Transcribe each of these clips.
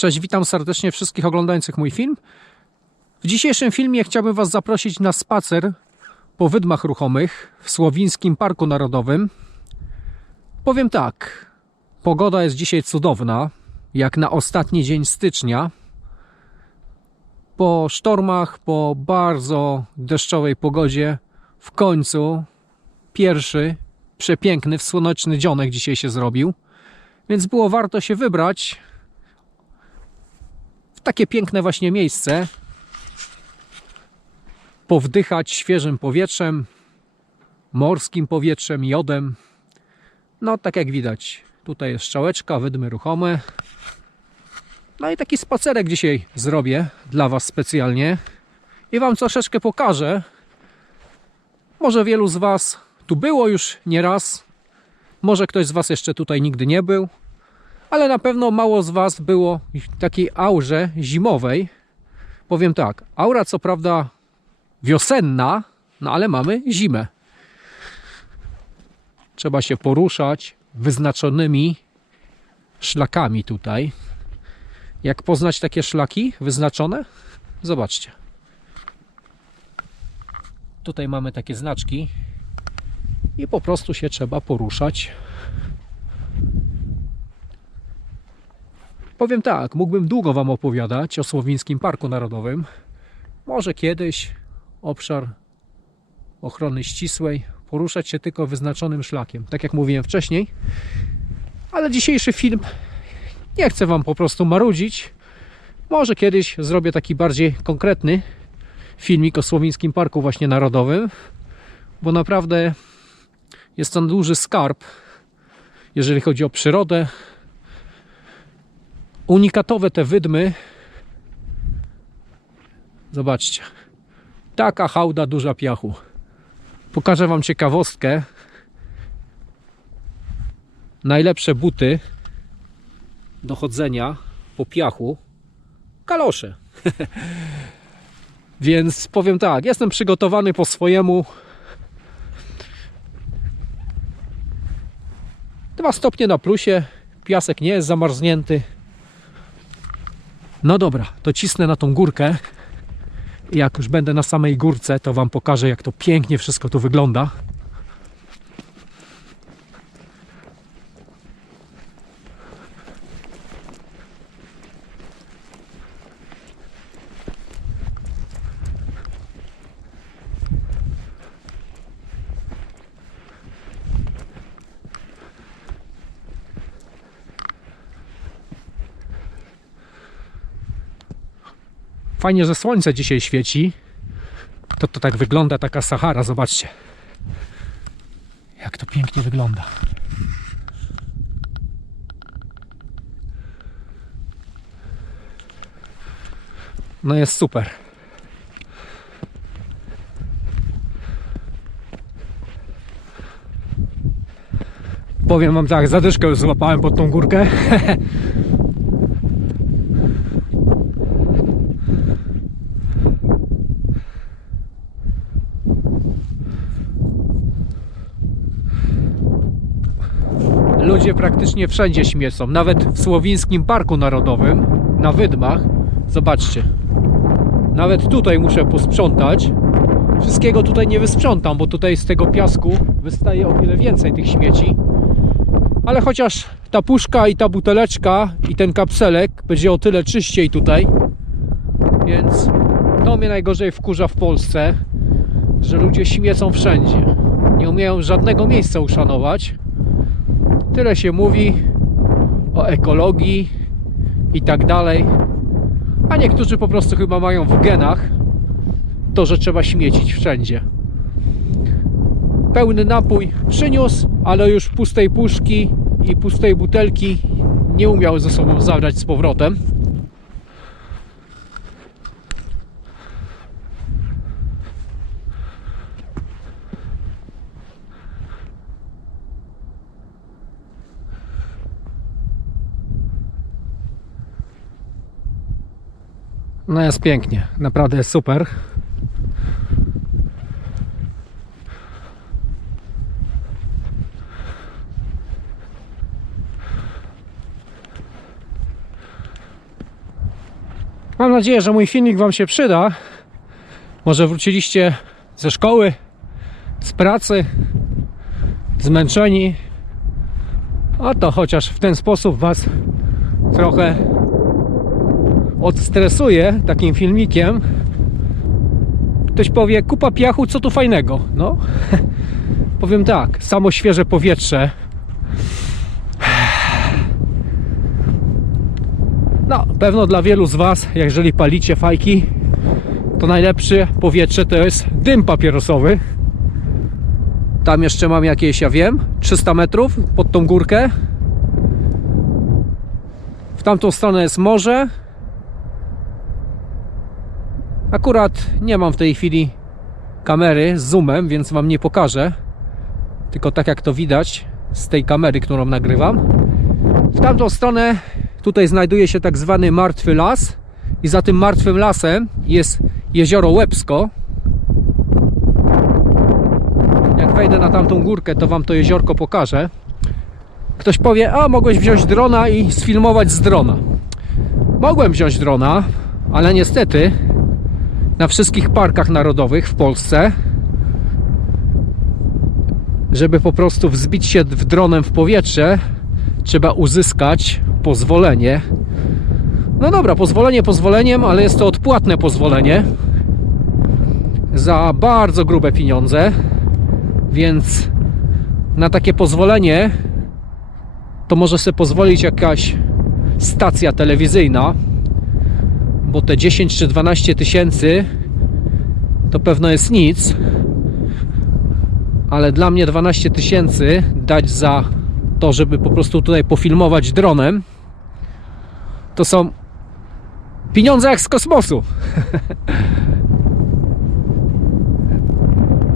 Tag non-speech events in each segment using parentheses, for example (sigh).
Cześć, witam serdecznie wszystkich oglądających mój film. W dzisiejszym filmie chciałbym Was zaprosić na spacer po wydmach ruchomych w Słowińskim Parku Narodowym. Powiem tak, pogoda jest dzisiaj cudowna, jak na ostatni dzień stycznia. Po sztormach, po bardzo deszczowej pogodzie, w końcu pierwszy przepiękny, słoneczny dzionek dzisiaj się zrobił. Więc było warto się wybrać takie piękne właśnie miejsce. Powdychać świeżym powietrzem, morskim powietrzem, jodem. No, tak jak widać, tutaj jest strzałeczka, wydmy ruchome. No i taki spacerek dzisiaj zrobię dla Was specjalnie i Wam troszeczkę pokażę. Może wielu z Was tu było już nieraz, może ktoś z Was jeszcze tutaj nigdy nie był, ale na pewno mało z Was było w takiej aurze zimowej. Powiem tak, aura co prawda wiosenna, no ale mamy zimę. Trzeba się poruszać wyznaczonymi szlakami tutaj. Jak poznać takie szlaki wyznaczone? Zobaczcie. Tutaj mamy takie znaczki i po prostu się trzeba poruszać. Powiem tak, mógłbym długo Wam opowiadać o Słowińskim Parku Narodowym. Może kiedyś obszar ochrony ścisłej, poruszać się tylko wyznaczonym szlakiem, tak jak mówiłem wcześniej. Ale dzisiejszy film nie chcę Wam po prostu marudzić. Może kiedyś zrobię taki bardziej konkretny filmik o Słowińskim Parku właśnie Narodowym, bo naprawdę jest to duży skarb, jeżeli chodzi o przyrodę. Unikatowe te wydmy. Zobaczcie. Taka hałda duża piachu. Pokażę Wam ciekawostkę. Najlepsze buty do chodzenia po piachu kalosze. (laughs) Więc powiem tak, jestem przygotowany po swojemu. Dwa stopnie na plusie, piasek nie jest zamarznięty. No dobra, to cisnę na tą górkę. Jak już będę na samej górce, to Wam pokażę, jak to pięknie wszystko tu wygląda. Fajnie, że słońce dzisiaj świeci. To to tak wygląda taka Sahara, zobaczcie. Jak to pięknie wygląda. No jest super. Powiem wam tak, zadyszkę już złapałem pod tą górkę. (laughs) ludzie praktycznie wszędzie śmiecą. Nawet w Słowińskim Parku Narodowym, na Wydmach. Zobaczcie. Nawet tutaj muszę posprzątać. Wszystkiego tutaj nie wysprzątam, bo tutaj z tego piasku wystaje o wiele więcej tych śmieci. Ale chociaż ta puszka i ta buteleczka i ten kapselek będzie o tyle czyściej tutaj. Więc to mnie najgorzej wkurza w Polsce, że ludzie śmiecą wszędzie. Nie umieją żadnego miejsca uszanować. Tyle się mówi o ekologii i tak dalej. A niektórzy po prostu chyba mają w genach to, że trzeba śmiecić wszędzie. Pełny napój przyniósł, ale już pustej puszki i pustej butelki nie umiał ze sobą zabrać z powrotem. No jest pięknie, naprawdę jest super. Mam nadzieję, że mój filmik Wam się przyda. Może wróciliście ze szkoły, z pracy, zmęczeni. A to chociaż w ten sposób Was trochę odstresuję takim filmikiem. Ktoś powie, kupa piachu, co tu fajnego? No, (laughs) powiem tak, samo świeże powietrze. No, pewno dla wielu z Was, jeżeli palicie fajki, to najlepsze powietrze to jest dym papierosowy. Tam jeszcze mam jakieś, ja wiem, 300 metrów pod tą górkę. W tamtą stronę jest morze. Akurat nie mam w tej chwili kamery z zoomem, więc Wam nie pokażę. Tylko tak jak to widać z tej kamery, którą nagrywam. W tamtą stronę tutaj znajduje się tak zwany martwy las i za tym martwym lasem jest jezioro Łebsko. Jak wejdę na tamtą górkę, to Wam to jeziorko pokażę. Ktoś powie, a mogłeś wziąć drona i sfilmować z drona. Mogłem wziąć drona, ale niestety na wszystkich parkach narodowych w Polsce, żeby po prostu wzbić się w dronem w powietrze, trzeba uzyskać pozwolenie. No dobra, pozwolenie pozwoleniem, ale jest to odpłatne pozwolenie za bardzo grube pieniądze, więc na takie pozwolenie to może sobie pozwolić jakaś stacja telewizyjna, bo te 10 czy 12 tysięcy to pewno jest nic, ale dla mnie 12 tysięcy dać za to, żeby po prostu tutaj pofilmować dronem, to są pieniądze jak z kosmosu. (laughs)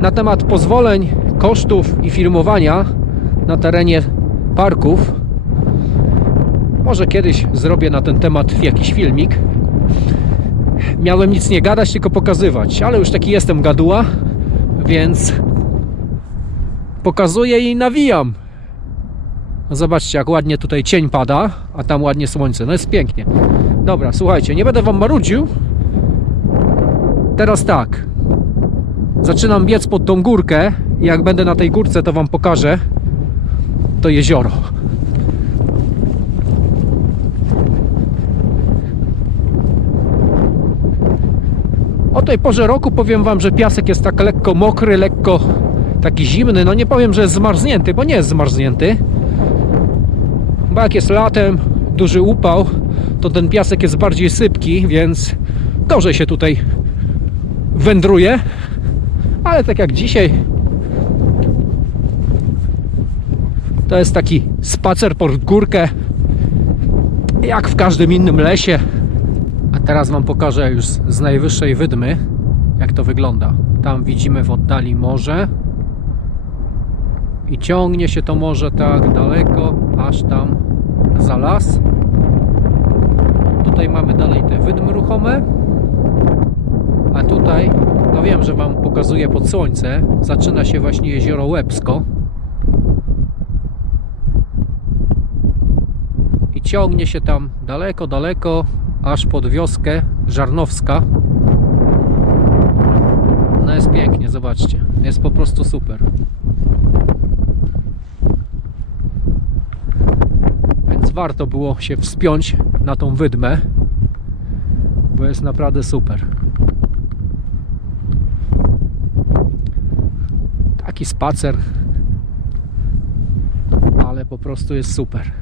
Na temat pozwoleń, kosztów i filmowania na terenie parków, może kiedyś zrobię na ten temat jakiś filmik. Miałem nic nie gadać, tylko pokazywać, ale już taki jestem gaduła, więc pokazuję i nawijam. Zobaczcie, jak ładnie tutaj cień pada, a tam ładnie słońce. No jest pięknie. Dobra, słuchajcie, nie będę wam marudził. Teraz tak. Zaczynam biec pod tą górkę. Jak będę na tej górce, to wam pokażę to jezioro. Tej porze roku powiem wam, że piasek jest tak lekko mokry, lekko taki zimny. No nie powiem, że jest zmarznięty, bo nie jest zmarznięty. Bo jak jest latem, duży upał, to ten piasek jest bardziej sypki, więc gorzej się tutaj wędruje. Ale tak jak dzisiaj, to jest taki spacer pod górkę, jak w każdym innym lesie. Teraz Wam pokażę już z najwyższej wydmy, jak to wygląda. Tam widzimy w oddali morze. I ciągnie się to morze tak daleko, aż tam za las. Tutaj mamy dalej te wydmy ruchome. A tutaj, no wiem, że Wam pokazuję pod słońce, zaczyna się właśnie jezioro Łebsko. I ciągnie się tam daleko, daleko, aż pod wioskę Żarnowska. No jest pięknie, zobaczcie. Jest po prostu super. Więc warto było się wspiąć na tą wydmę, bo jest naprawdę super. Taki spacer, ale po prostu jest super.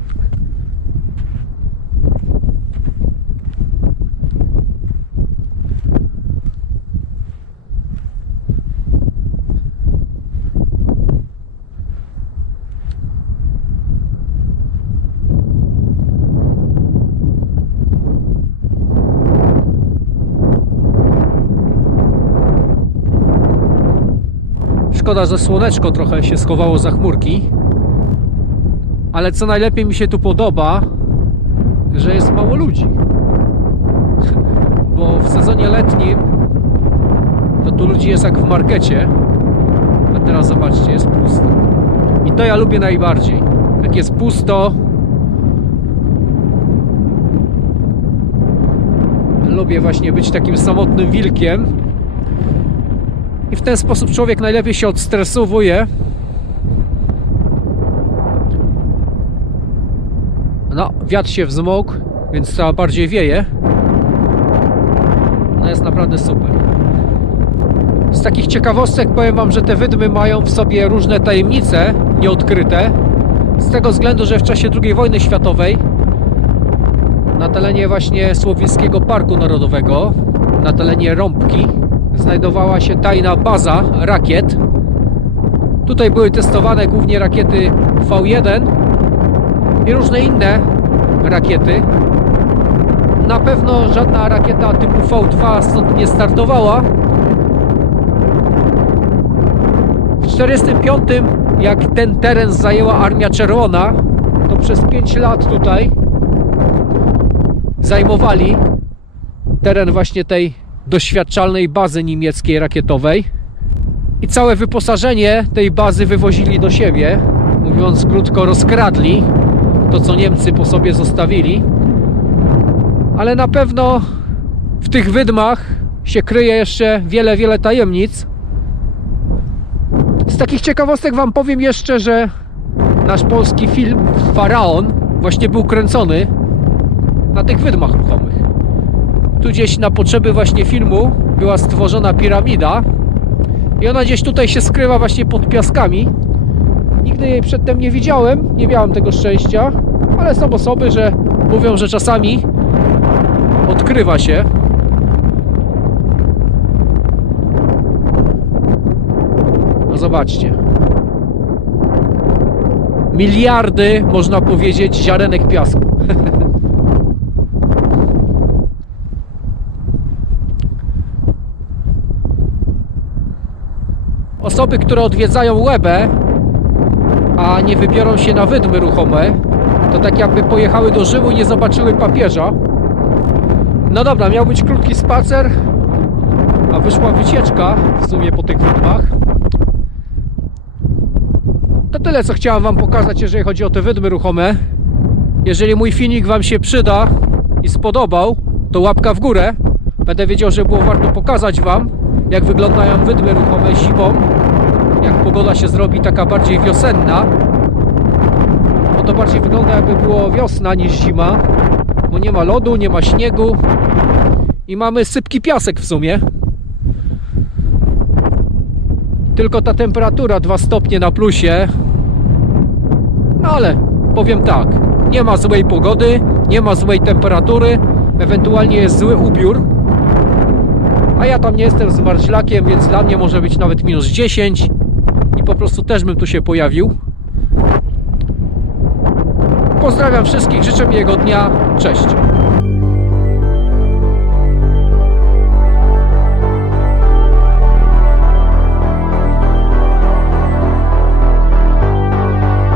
Szkoda, że słoneczko trochę się schowało za chmurki. Ale co najlepiej mi się tu podoba, że jest mało ludzi. Bo w sezonie letnim to tu ludzi jest jak w markecie. A teraz zobaczcie, jest pusto. I to ja lubię najbardziej. Jak jest pusto, lubię właśnie być takim samotnym wilkiem. I w ten sposób człowiek najlepiej się odstresowuje. No, wiatr się wzmógł, więc coraz bardziej wieje. No jest naprawdę super. Z takich ciekawostek powiem Wam, że te wydmy mają w sobie różne tajemnice nieodkryte. Z tego względu, że w czasie II wojny światowej na terenie właśnie Słowińskiego Parku Narodowego, na terenie Rąbki, znajdowała się tajna baza rakiet. Tutaj były testowane głównie rakiety V1 i różne inne rakiety. Na pewno żadna rakieta typu V2 stąd nie startowała. W 1945, jak ten teren zajęła Armia Czerwona, to przez 5 lat tutaj zajmowali teren właśnie tej doświadczalnej bazy niemieckiej rakietowej i całe wyposażenie tej bazy wywozili do siebie. Mówiąc krótko, rozkradli to, co Niemcy po sobie zostawili. Ale na pewno w tych wydmach się kryje jeszcze wiele, wiele tajemnic. Z takich ciekawostek Wam powiem jeszcze, że nasz polski film Faraon właśnie był kręcony na tych wydmach ruchomych. Tu gdzieś na potrzeby właśnie filmu była stworzona piramida i ona gdzieś tutaj się skrywa właśnie pod piaskami. Nigdy jej przedtem nie widziałem, nie miałem tego szczęścia, ale są osoby, że mówią, że czasami odkrywa się. No zobaczcie. Miliardy, można powiedzieć, ziarenek piasku. (laughs) Osoby, które odwiedzają Łebę, a nie wybiorą się na wydmy ruchome, to tak jakby pojechały do Rzymu i nie zobaczyły papieża. No dobra, miał być krótki spacer, a wyszła wycieczka w sumie po tych wydmach. To tyle, co chciałem Wam pokazać, jeżeli chodzi o te wydmy ruchome. Jeżeli mój filmik Wam się przyda i spodobał, to łapka w górę. Będę wiedział, że było warto pokazać Wam, jak wyglądają wydmy ruchome zimą. Jak pogoda się zrobi taka bardziej wiosenna. Bo to bardziej wygląda jakby było wiosna niż zima. Bo nie ma lodu, nie ma śniegu. I mamy sypki piasek w sumie. Tylko ta temperatura 2 stopnie na plusie. No ale powiem tak, nie ma złej pogody, nie ma złej temperatury, ewentualnie jest zły ubiór. A ja tam nie jestem z marszlakiem, więc dla mnie może być nawet minus 10 i po prostu też bym tu się pojawił. Pozdrawiam wszystkich, życzę miłego dnia, cześć.